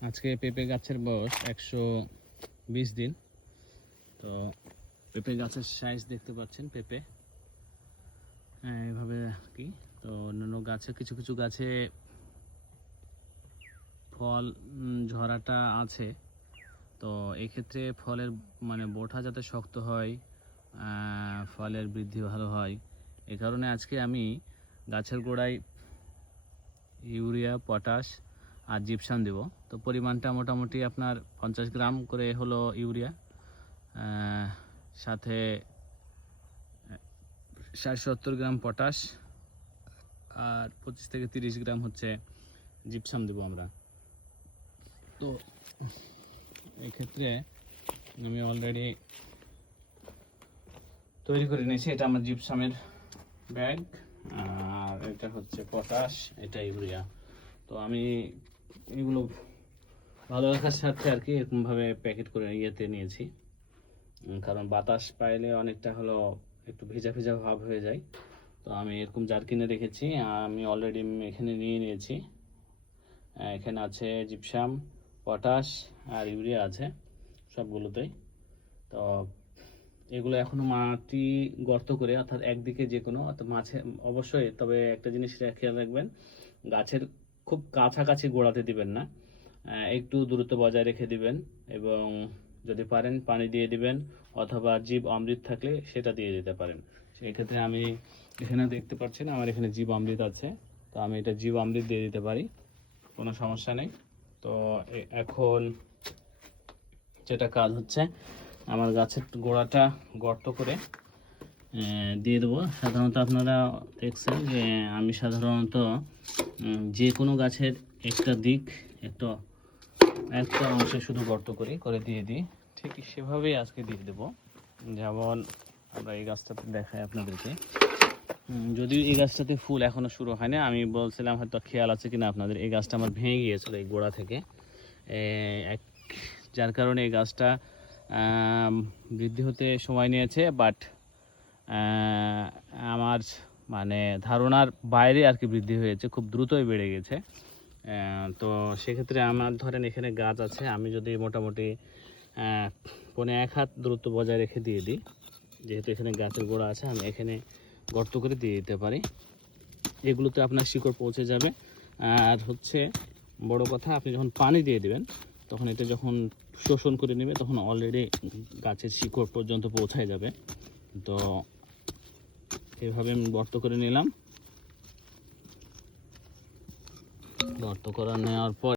আজকে পেঁপে গাছের বয়স একশো বিশ দিন। তো পেঁপে গাছের সাইজ দেখতে পাচ্ছেন পেঁপে। হ্যাঁ এইভাবে কি? তো অন্যান্য গাছে, কিছু কিছু গাছে ফল ঝরাটা আছে। তো এক্ষেত্রে ফলের মানে বোঠা যাতে শক্ত হয় ফলের বৃদ্ধি ভালো হয়, এ কারণে আজকে আমি গাছের গোড়ায় ইউরিয়া, পটাশ আর জিপসাম দেব। তো পরিমাণটা মোটামুটি আপনার পঞ্চাশ গ্রাম করে হলো ইউরিয়া সাথে ষাট সত্তর গ্রাম পটাশ, আর পঁচিশ থেকে তিরিশ গ্রাম হচ্ছে জিপসাম দেবো আমরা। তো এক্ষেত্রে আমি অলরেডি তৈরি করে নিয়েছি, এটা আমার জিপসামের ব্যাগ আর এটা হচ্ছে পটাশ, এটা ইউরিয়া। তো আমি এগুলো ভালো রাখার স্বার্থে আর কি এরকমভাবে প্যাকেট করে ইয়েতে নিয়েছি। কারণ বাতাস পাইলে অনেকটা হলো একটু ভেজা ভেজা ভাব হয়ে যায়। তো আমি এরকম জারকিনে রেখেছি, আমি অলরেডি এখানে নিয়ে নিয়েছি। এখানে আছে জিপসাম পটাশ আর ইউরিয়া আছে সবগুলোতেই তো এগুলো এখনও মাটি গর্ত করে, অর্থাৎ একদিকে যে কোনো অর্থাৎ মাছে, অবশ্যই, তবে একটা জিনিস খেয়াল রাখবেন, গাছের খুব কাছাকাছি গোড়াতে দিবেন না। একটু দূরত্ব বজায় রেখে দিবেন এবং যদি পারেন পানি দিয়ে দিবেন অথবা জীব অমৃত থাকলে সেটা দিয়ে দিতে পারেন। সেই ক্ষেত্রে আমি এখানে দেখতে পাচ্ছেন আমার এখানে জীব অমৃত আছে। তো আমি এটা জীব অমৃত দিয়ে দিতে পারি, কোনো সমস্যা নেই। তো এখন যেটা কাজ হচ্ছে, আমার গাছের গোড়াটা গর্ত করে দিয়ে দেবো। সাধারণত আপনারা দেখছেন যে আমি সাধারণত যে কোনো গাছের একটা দিক, একটা একটা অংশে শুধু গর্ত করি, করে দিয়ে দিই। ঠিক সেভাবেই আজকে দিয়ে দেবো। যেমন আমরা এই গাছটাতে দেখাই আপনাদেরকে। যদিও এই গাছটাতে ফুল এখনও শুরু হয়নি, আমি বলছিলাম হয়তো খেয়াল আছে কিনা আপনাদের, এই গাছটা আমার ভেঙে গিয়েছিল এই গোড়া থেকে। এক, যার কারণে এই গাছটা বৃদ্ধি হতে সময় নিয়েছে বাট আমার মানে ধারণার বাইরে আর কি বৃদ্ধি হয়েছে, খুব দ্রুতই বেড়ে গেছে। তো সেক্ষেত্রে আমার ধরেন এখানে গাছ আছে, আমি যদি মোটামুটি পৌনে এক হাত দূরত্ব বজায় রেখে দিয়ে দিই, যেহেতু এখানে গাছের গোড়া আছে, আমি এখানে গর্ত করে দিয়ে দিতে পারি। এগুলোতে আপনার শিকড় পৌঁছে যাবে। আর হচ্ছে, বড় কথা, আপনি যখন পানি দিয়ে দিবেন, তখন এটা যখন শোষণ করে নেবে, তখন অলরেডি গাছের শিকড় পর্যন্ত পৌঁছায় যাবে। তো এভাবে আমি গর্ত করে নিলাম। গর্ত করা নেওয়ার পর